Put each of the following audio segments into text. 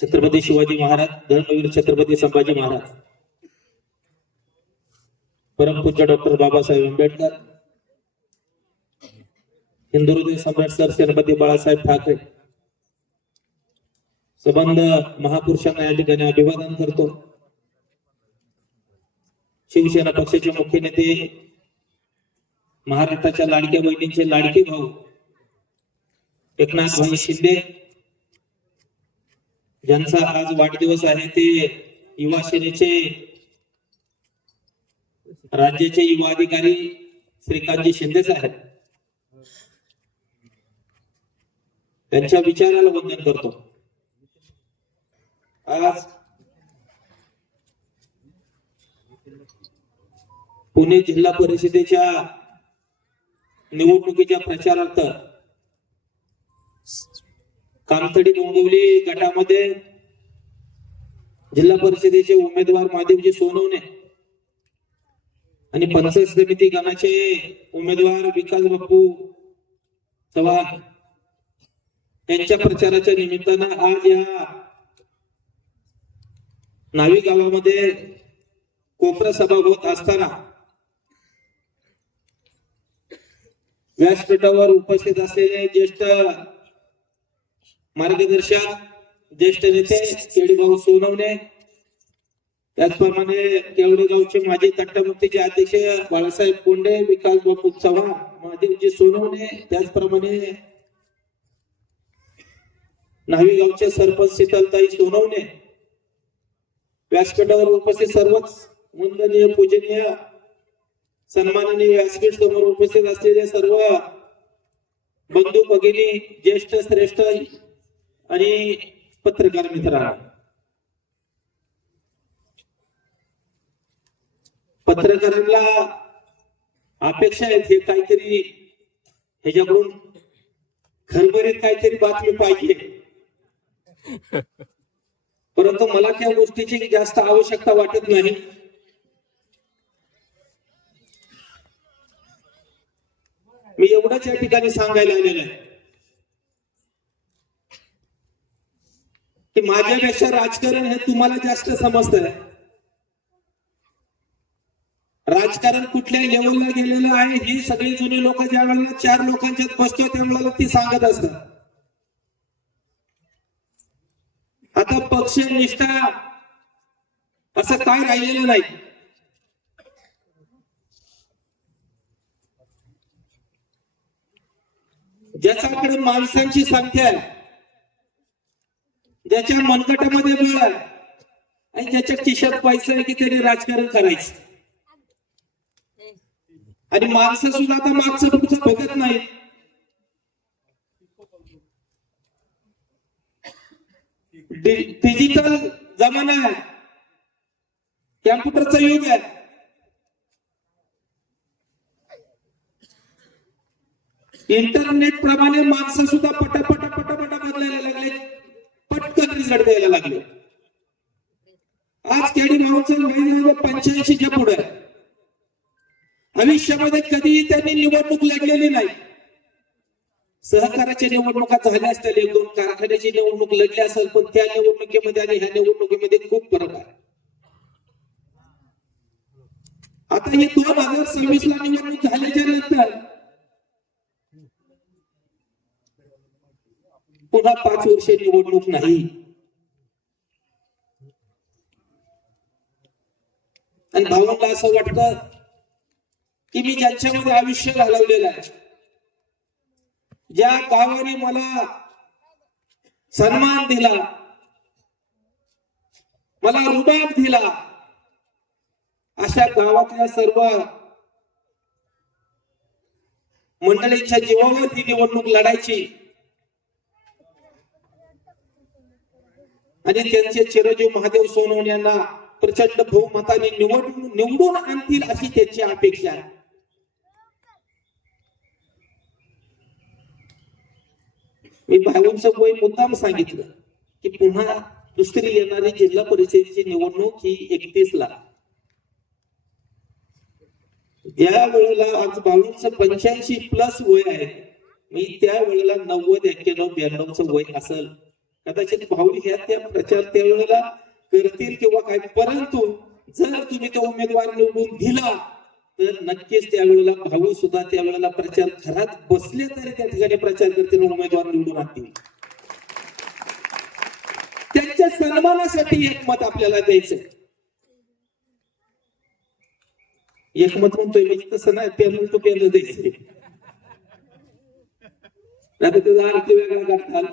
छत्रपती शिवाजी महाराज, धर्मवीर छत्रपती संभाजी महाराज, परमपूज्य डॉक्टर बाबासाहेब आंबेडकर, हिंदू हृदय सम्राट सर छत्रपती बाळासाहेब ठाकरे, संबंध महापुरुषांना या ठिकाणी अभिवादन करतो। शिवसेना पक्षाचे मुख्य नेते, महाराष्ट्राच्या लाडक्या बहिणींचे लाडके भाऊ एकनाथ भाई शिंदे, ज्यांचा आज वाढदिवस आहे, ते युवा सेनेचे राज्याचे युवा अधिकारी श्रीकांतजी शिंदे साहेब, त्यांच्या विचाराला वंदन करतो। आज पुणे जिल्हा परिषदेच्या निवडणुकीच्या प्रचारार्थ कामथडी डोंबिवली गटामध्ये जिल्हा परिषदेचे उमेदवार महादेवजी सोनवणे आणि पंचायत समिती गणाचे उमेदवार विकास बापू चव्हाण यांच्या प्रचाराच्या निमित्तानं आज या नावी गावामध्ये कोपरा सभा होत असताना व्यासपीठावर उपस्थित असलेले ज्येष्ठ मार्गदर्शक, ज्येष्ठ नेते केळीभाऊ सोनवणे, त्याचप्रमाणे केवडेगावचे माजी तट्टामुक्तीचे अध्यक्ष बाळासाहेब कोंडे, विकास बापू चव्हाण, महादेवजी सोनवणे, त्याचप्रमाणे नावी गावचे सरपंच शीतलताई सोनवणे, व्यासपीठावर उपस्थित सर्वच वंदनीय पूजनीय सन्माननीय व्यासपीठ समोर उपस्थित असलेले सर्व बंधू भगिनी, ज्येष्ठ श्रेष्ठ आणि पत्रकार मित्रांनो, पत्रकारांना अपेक्षा आहेत हे काहीतरी ह्याच्याकडून खरबरीत काहीतरी बातमी पाहिजे, परंतु मला त्या गोष्टीची जास्त आवश्यकता वाटत नाही। मी एवढंच या ठिकाणी सांगायला आलेलं आहे की माझ्यापेक्षा राजकारण हे तुम्हाला जास्त समजतंय। राजकारण कुठल्या लेवलला गेलेलं आहे ही सगळी जुनी लोक ज्या वेळेला चार लोकांच्यात बसतो त्यावेळेला ती सांगत असतात। आता पक्ष निष्ठा असं काय राहिलेलं नाही। ज्याच्याकडे माणसांची संख्या आहे, ज्याच्या मनगटामध्ये बळ आहे आणि ज्याच्या खिशात पैसा आहे की त्यांनी राजकारण करायचं, आणि माणसं सुद्धा आता मागचं पुढचं बघत नाही। डिजिटल जमाना आहे, कॅम्प्युटरचा युग आहे। इंटरनेट प्रमाणे माणसं सुद्धा पटापट बदलायला लागले, पटकन रिझल्ट द्यायला लागले। आज केडी भाऊचं वय 85च्या पुढे, आयुष्यामध्ये कधीही त्यांनी निवडणूक लढलेली नाही। सहकाराच्या निवडणुका झाल्या असतील, एक दोन कारखान्याची निवडणूक लढली असेल, पण त्या निवडणुकीमध्ये आणि ह्या निवडणुकीमध्ये खूप फरक आहे। आता ही 2026 ला निवडणूक झाल्याच्या नंतर पुन्हा 5 वर्षे निवडणूक नाही, आणि भावांना असं वाटतं की मी ज्यांच्यामध्ये आयुष्य घालवलेलं आहे, ज्या गावाने मला सन्मान दिला, मला रुबाब दिला, अशा गावातल्या सर्व मंडळींच्या जीवावर ती निवडणूक लढायची आणि त्यांचे चिरंजीव महादेव सोनवणे यांना प्रचंड बहुमताने निवडून आणतील अशी त्यांची अपेक्षा आहे। मी भाऊंचं वय मुद्दाम सांगितलं की पुन्हा दुसरी येणारी जिल्हा परिषदेची निवडणूक ही 31 ला, ज्या वेळेला आज भाऊंचं 85 प्लस वय आहे, मी त्या वेळेला 90, 91, 92चं वय असेल कदाचित भाऊ ह्या त्या प्रचार त्यावेळेला करतील किंवा काय, परंतु जर तुम्ही तो उमेदवार निवडून दिला तर नक्कीच त्यावेळेला भाऊ सुद्धा त्यावेळेला प्रचार घरात बसले तरी त्या ठिकाणी प्रचार करतील, उमेदवार निवडून आणतील. त्यांच्या सन्मानासाठी एक मत आपल्याला द्यायचं. एक मत म्हणतोय म्हणजे तसं नाही, पॅनल टू पॅनल द्यायचं. आता त्याचा अर्थ वेगळा काढताल.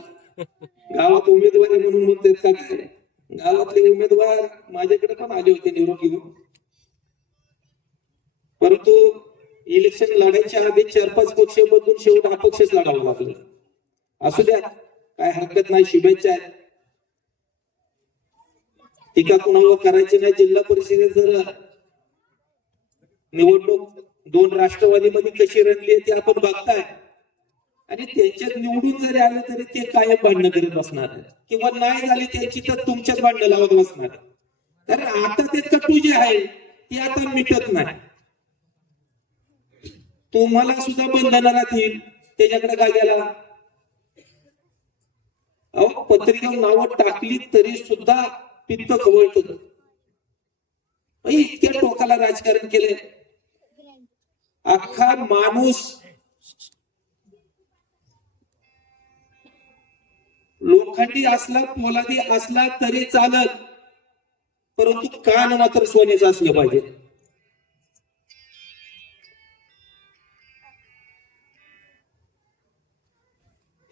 गावात उमेदवार आहे म्हणून म्हणतात का काय? गावातले उमेदवार माझ्याकडे पण आले होते निरोप घेऊन, परंतु इलेक्शन लढायच्या आधी 4-5 पक्ष बदलून शेवट अपक्षच लढावं लागलं. असू द्या, काय हरकत नाही, शुभेच्छा आहेत. टीका कुणावर करायची नाही. जिल्हा परिषदेत जर निवडणूक 2 राष्ट्रवादीमध्ये कशी रंगली ते आपण बघताय, आणि त्यांच्यात निवडून जरी आले तरी ते कायम भांडणं करत बसणार आहे, किंवा नाही झाली त्यांची तर तुमच्यात भांडणं लावत बसणार आहे. कारण आता ते कटू जे आहे ते आता मिटत नाही. तुम्हाला सुद्धा बंधनात येईल त्याच्याकडे काय गेला. अहो, पत्रिकेवर नावं टाकली तरी सुद्धा पित्त खवळत. इतक्या टोकाला राजकारण केले. अख्खा माणूस लोखंडी असला, पोलादी असला तरी चालत, परंतु कान मात्र सोन्याचं असलं पाहिजे.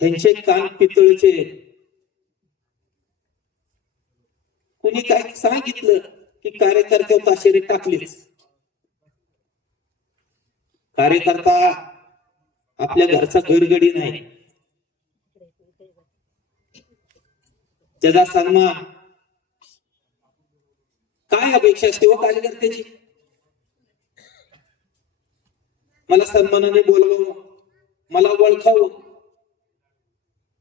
त्यांचे कान पितळचे. कुणी काय सांगितलं की कार्यकर्त्यावर ताशेरे टाकलेच. कार्यकर्ता आपल्या घरचा घरगडी नाही, त्याचा सन्मान. काय अपेक्षा असते व कार्यकर्त्याची? मला सन्मानाने बोलवावं, मला ओळखावं,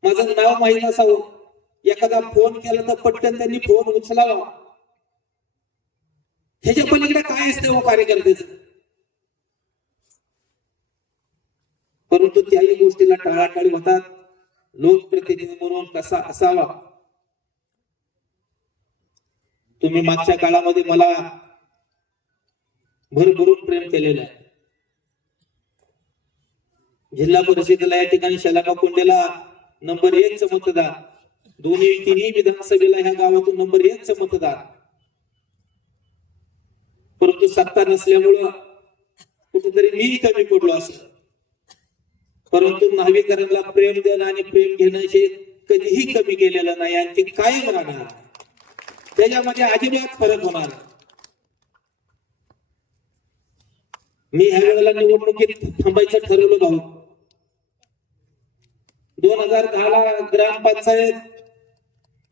माझं नाव माहीत असावं, एखादा फोन केला तर पटकन त्यांनी फोन उचलावा. ह्याच्या पलीकडे काय असते व कार्यकर्त्याचं? परंतु त्याही गोष्टीला टाळाटाळी होतात. लोकप्रतिनिधी म्हणून कसा असावा? तुम्ही मागच्या काळामध्ये मला भरभरून प्रेम केलेलं आहे. जिल्हा परिषदेला या ठिकाणी शलाका कोंडेला नंबर 1चं मतदार, तिन्ही विधानसभेला ह्या गावातून नंबर 1चं मतदार. परंतु सत्ता नसल्यामुळं कुठेतरी मी कमी पडलो असं. परंतु नागरिकांना प्रेम देणं आणि प्रेम घेणं हे कधीही कमी केलेलं नाही, आणि ते कायम राहणार. त्याच्यामध्ये अजिबात फरक होणार. मी ह्या वेळेला निवडणुकीत थांबायचं ठरवलं भाऊ. 2010ला ग्रामपंचायत,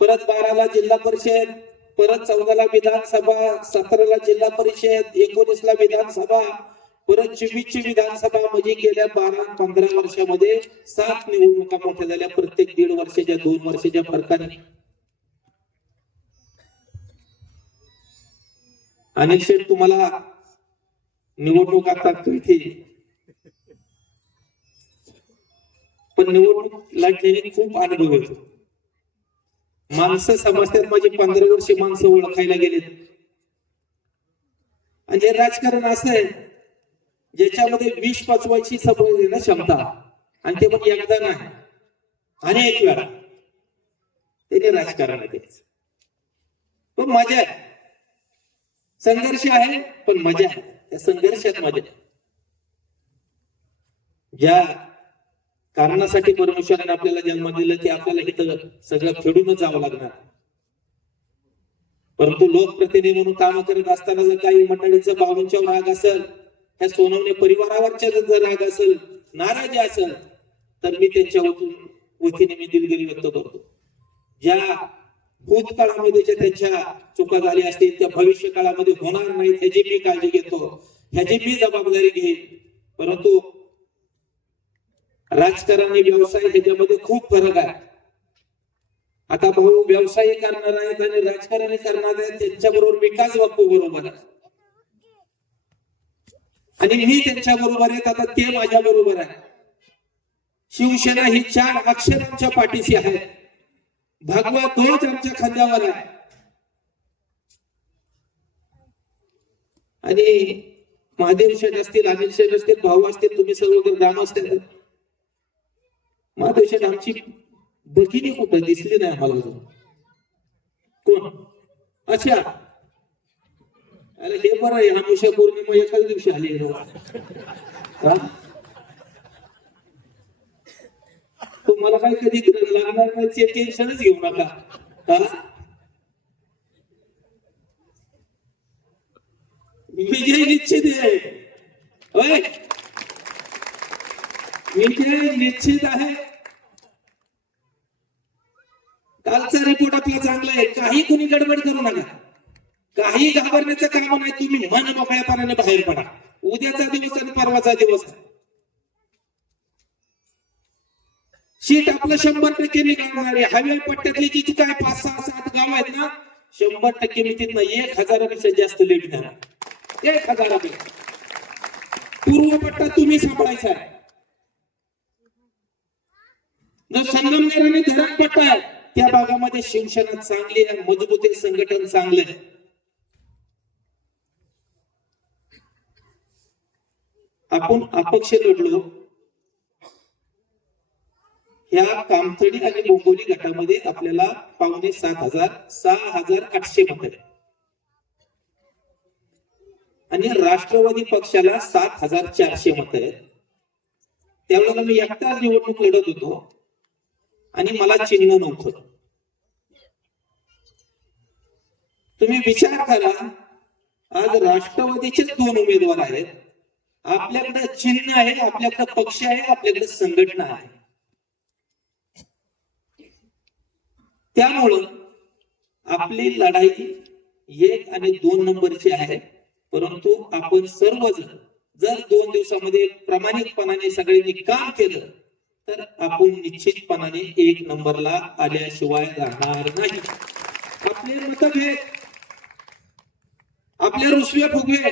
परत 12ला जिल्हा परिषद, परत 14ला विधानसभा, 17ला जिल्हा परिषद, 19ला विधानसभा, परत 24ची विधानसभा. म्हणजे गेल्या 12-15 वर्षामध्ये 7 निवडणुका मोठ्या झाल्या, प्रत्येक 1.5 वर्षाच्या 2 वर्षाच्या फरकाने. अनेक शेठ तुम्हाला निवडणूक आता कळते, पण निवडणूक लढण्याने खूप अनुभव येतो. माणसं समजतात. माझी 15 वर्षे माणसं ओळखायला गेलेत. आणि हे राजकारण असं आहे ज्याच्यामध्ये विष पचवायची क्षमता, आणि ते पण एकदा नाही, अनेक वेळा त्याने राजकारण द्यायचं. पण मजा आहे, संघर्ष आहे पण मजा आहे. त्या संघर्षात मजा. ज्या कारणासाठी परमेश्वराने आपल्याला जन्म दिला ते आपल्याला इथं सगळं फेडूनच जावं लागणार. परंतु लोकप्रतिनिधी म्हणून काम करत असताना जर काही मंडळीचं बाबूंच्या राग असेल, त्या सोनवणे परिवारावरच्या जर राग असेल, नाराजी असेल, तर मी त्यांच्या वतीने मी दिलगिरी व्यक्त करतो. ज्या भूतकाळामध्ये ज्या त्यांच्या चुका झाल्या असतील त्या भविष्य काळामध्ये होणार नाहीत ह्याची मी काळजी घेतो, ह्याची मी जबाबदारी घेईन. परंतु राजकारण आणि व्यवसाय ह्याच्यामध्ये खूप फरक आहे. आता भाऊ व्यवसाय करणार आहेत आणि राजकारण करणार आहेत, त्यांच्या बरोबर विकास बापू बरोबर आहे आणि मी त्यांच्या बरोबर आहे. आता ते माझ्या बरोबर आहे. शिवसेना ही 4 अक्षर आमच्या पाठीशी आहे. भगवा तोच आमच्या खांद्यावर आहे. आणि महादेव शेठ असतील, अनिल शेठ असतील, भाऊ असतील, तुम्ही सर्व ग्रामस्थ असतील. महादेव शेठ आमची भगिनी कुठं दिसली नाही आम्हाला अजून. कोण? अच्छा, अरे हे बरं आहे, आमुषा पौर्णिमा एकाच दिवशी आली. तुम्हाला काय कधी लागणार नाही टेन्शनच घेऊ नका. विजय निश्चित आहे. होय, विजय निश्चित आहे. कालचा रिपोर्ट आपला चांगला आहे. काही कुणी गडबड करू नका, काही घाबरण्याचं काम नाही. तुम्ही मन मोकळ्यापणाने बाहेर पडा. उद्याचा दिवस आणि परवाचा दिवस आहे. सीट आपलं 100% निघणार आहे. हायवे पट्ट्यातली जी काय 5, 6, 7 गाव आहेत ना, 100% मी तिथनं 1000पेक्षा जास्त लेट झाला. 1000. पूर्व पट्टा तुम्ही सांभाळायचा आहे. जो संगमनेर आणि धरण पट्टा आहे त्या भागामध्ये शिवसेना चांगली आहे, मजबूत आहे, संघटन चांगले आहे. आपण अपक्ष लढलो. ह्या कामथडी आणि बोंबोली गटामध्ये आपल्याला 5,700 6,800 मत आहे आणि राष्ट्रवादी पक्षाला 7,400 मत आहेत. त्यावेळेला मी एकटाच निवडणूक लढत होतो आणि मला चिन्ह नव्हतं. तुम्ही विचार करा, आज राष्ट्रवादीचेच 2 उमेदवार आहेत. आपल्याकडे चिन्ह आहे, आपल्याकडे पक्ष आहे, आपल्याकडे संघटना आहे. त्यामुळं आपली लढाई 1 आणि 2 नंबरची आहे. परंतु आपण सर्वजण जर 2 दिवसामध्ये प्रामाणिकपणाने सगळ्यांनी काम केलं तर आपण निश्चितपणाने 1 नंबरला आल्याशिवाय राहणार नाही. आपले मतभेद, आपले रुसवे फुगवे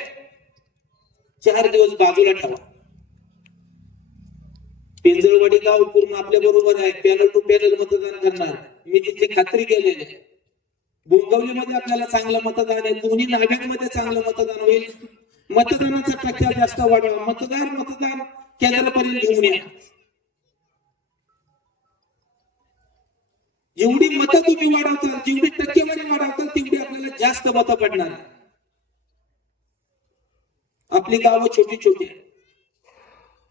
4 दिवस बाजूला ठेवा. पेंजळवाडी गाव पूर्ण आपल्या बरोबर आहे. पॅनल टू पॅनल मतदान करणार, मी तिथे खात्री केलेली आहे. बोंगवलीमध्ये आपल्याला चांगलं मतदान आहे. दोन्ही नाव्यांमध्ये चांगलं मतदान होईल. मतदानाचा टक्का जास्त वाढवा. मतदान केंद्रापर्यंत घेऊन या. जेवढी मतं तुम्ही वाढवताल, जेवढी टक्केवारी वाढवताल, तेवढी आपल्याला जास्त मतं पडणार. आपली गावं छोटी छोटी आहेत.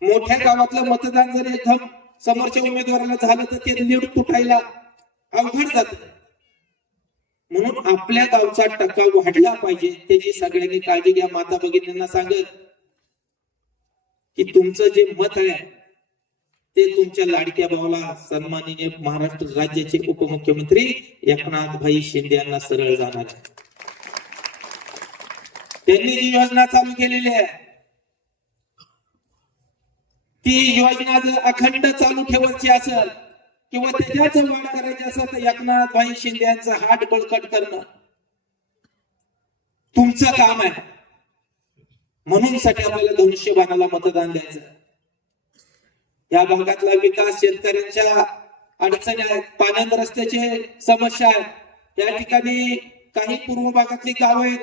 मोठ्या गावातलं मतदान जर एकदम समोरच्या उमेदवाराला झालं तर ते लीड तुटायला अवघड जात. म्हणून आपल्या गावचा टक्का वाढला पाहिजे, त्याची सगळ्यांनी काळजी घ्या. माता भगिनींना सांगत की तुमचं जे मत आहे ते तुमच्या लाडक्या भावाला सन्माननीय महाराष्ट्र राज्याचे उपमुख्यमंत्री एकनाथ भाई शिंदे यांना सरळ जाणार आहे. त्यांनी जी योजना चालू केलेली आहे ती योजना जर अखंड चालू ठेवायची असेल किंवा त्याच्याच वाढ करायची असेल तर एकनाथ भाई शिंदे यांचं हात बळकट करणं तुमचं काम आहे. म्हणून साठी आपल्याला धनुष्यबाणाला मतदान द्यायचं. या भागातला विकास, शेतकऱ्यांच्या अडचणी आहेत, पाण्यात रस्त्याचे समस्या आहेत. या ठिकाणी काही पूर्व भागातली गाव आहेत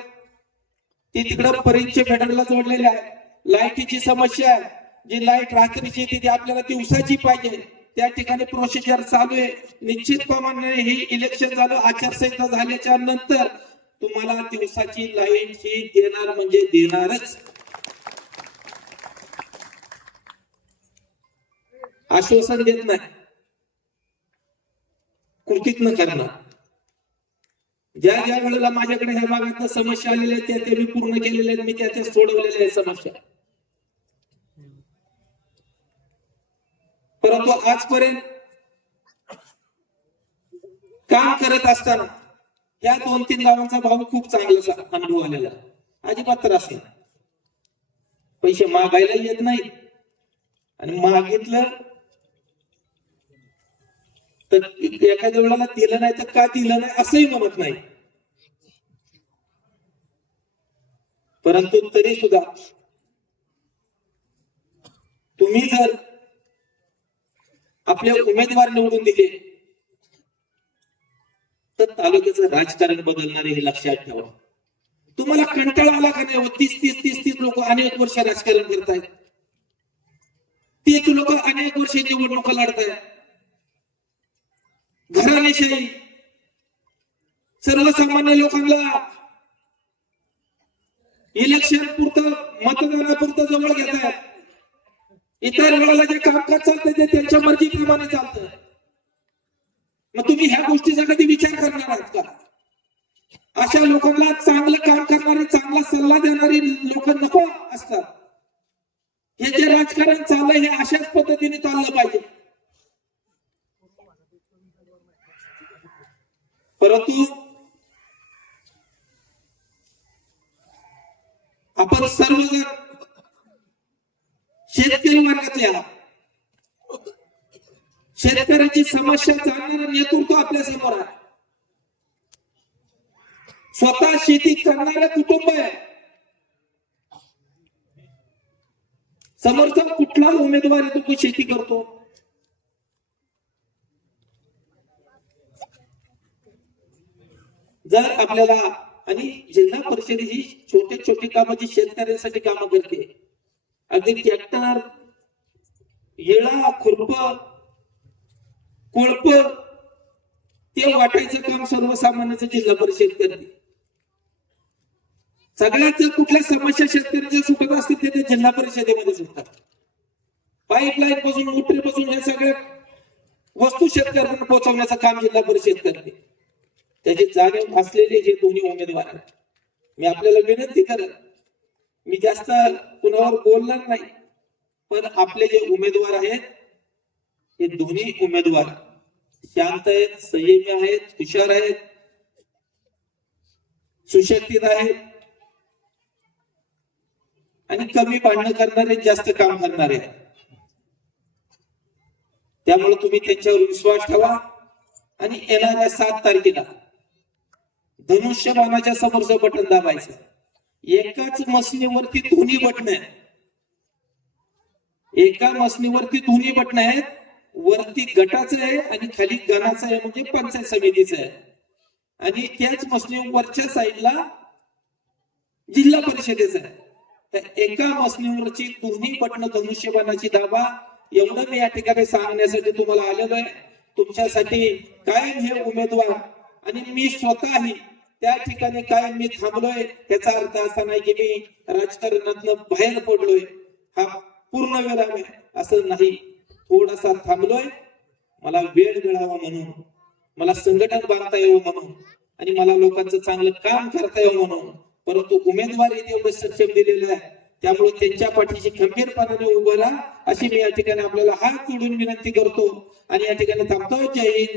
ती तिकडं परींच्या फेडरला जोडलेली आहे. लाईटीची समस्या आहे, जी लाईट रात्रीची ती आपल्याला दिवसाची पाहिजे. त्या ठिकाणी प्रोसिजर चालू आहे. निश्चितपणे ही इलेक्शन झालं, आचारसंहिता झाल्याच्या नंतर तुम्हाला दिवसाची लाईट ही देणार म्हणजे देणारच. आश्वासन देत नाही, कृतीत न करणार. ज्या ज्या वेळेला माझ्याकडे ह्या भागात समस्या आलेल्या आहेत त्या मी पूर्ण केलेल्या आहेत. मी त्या सोडवलेल्या आहेत समस्या. परंतु आजपर्यंत काम करत असताना या 2-3 गावांचा भाऊ खूप चांगला अनुभव आलेला. अजिबात त्रास नाही. पैसे मागायला येत नाही आणि मागितलं तर एखाद्या वेळेला दिलं नाही तर का दिलं नाही असंही म्हणत नाही. परंतु तरी सुद्धा तुम्ही जर आपले उमेदवार निवडून दिले तालुक्याचं राजकारण बदलणार आहे हे लक्षात ठेवा. तुम्हाला कंटाळा आला का नाही? 30 लोक अनेक वर्ष राजकारण करतायत, 30 लोक अनेक वर्ष निवडणुका लढतायत. घराणेशाही सर्वसामान्य लोकांना इलेक्शन पुरतं मतदानापुरतं जवळ घेत आहेत. इतर वेळेला जे कामकाज चालतंय ते त्यांच्या मर्जीप्रमाणे चालतं. मग तुम्ही ह्या गोष्टीचा कधी विचार करणार आहात का? अशा लोकांना चांगलं काम करणारे, चांगला सल्ला देणारी लोक नको असतात. हे जे राजकारण चाललंय हे अशाच पद्धतीने चाललं पाहिजे. परंतु आपण सर्वजण शेतकरी वर्गातल्या, शेतकऱ्याची समस्या जाणणारं नेतृत्व आपल्या समोर आहे. स्वतः शेती करणारं कुटुंब आहे. समोरचा कुठला उमेदवार आहे तो शेती करतो? जर आपल्याला, आणि जिल्हा परिषद ही छोटी कामं जी शेतकऱ्यांसाठी कामं करते, अगदी ट्रॅक्टर, येळा, खुरप, कोळप ते वाटायचं काम सर्वसामान्याचं जिल्हा परिषद करते. सगळ्यात जर कुठल्या समस्या शेतकऱ्यांच्या सुटत असतील ते जिल्हा परिषदेमध्ये सुटतात. पाईपलाईन पासून, मोटरी पासून हे सगळ्या वस्तू शेतकऱ्यांना पोहोचवण्याचं काम जिल्हा परिषद करते. त्याची जाणीव असलेले जे दोन्ही उमेदवार आहेत, मी आपल्याला विनंती करेन, मी जास्त कुणावर बोलणार नाही, पण आपले जे उमेदवार आहेत हे दोन्ही उमेदवार शांत आहेत, संयमी आहेत, हुशार आहेत, सुशिक्षित आहेत आणि कमी भांडण करणारे, जास्त काम करणारे आहेत. त्यामुळे तुम्ही त्यांच्यावर विश्वास ठेवा आणि येणाऱ्या 7 तारखेला धनुष्यबाणाच्या समोरचं बटन दाबायचं. एकाच मसनीवरती दोन्ही बटन आहेत. एका मसनीवरती दोन्ही बटन आहेत. वरती गटाचं आहे आणि खाली गणाचं आहे, म्हणजे पंचायत समितीचं आहे. आणि त्याच मसनीवरच्या साईडला जिल्हा परिषदेचं आहे. तर एका मसनीवरची दोन्ही बटन धनुष्यबाणाची दाबा. एवढं मी या ठिकाणी सांगण्यासाठी तुम्हाला आलेलो आहे. तुमच्यासाठी कायम हे उमेदवार आणि मी स्वतःही त्या ठिकाणी कायम मी थांबलोय. त्याचा अर्थ असा नाही की मी राजकारणातनं बाहेर पडलोय, हा पूर्ण विराम आहे असं नाही. थोडासा थांबलोय, मला वेळ मिळावा म्हणून, मला संघटन बांधता यावं म्हणून आणि मला लोकांचं चांगलं काम करता यावं म्हणून. परंतु उमेदवारी तेवढं सक्षम दिलेलं आहे, त्यामुळे त्यांच्या पाठीशी खंबीरपणाने उभं राहा अशी मी या ठिकाणी आपल्याला हात जोडून विनंती करतो आणि या ठिकाणी थांबतो. जय हिंद.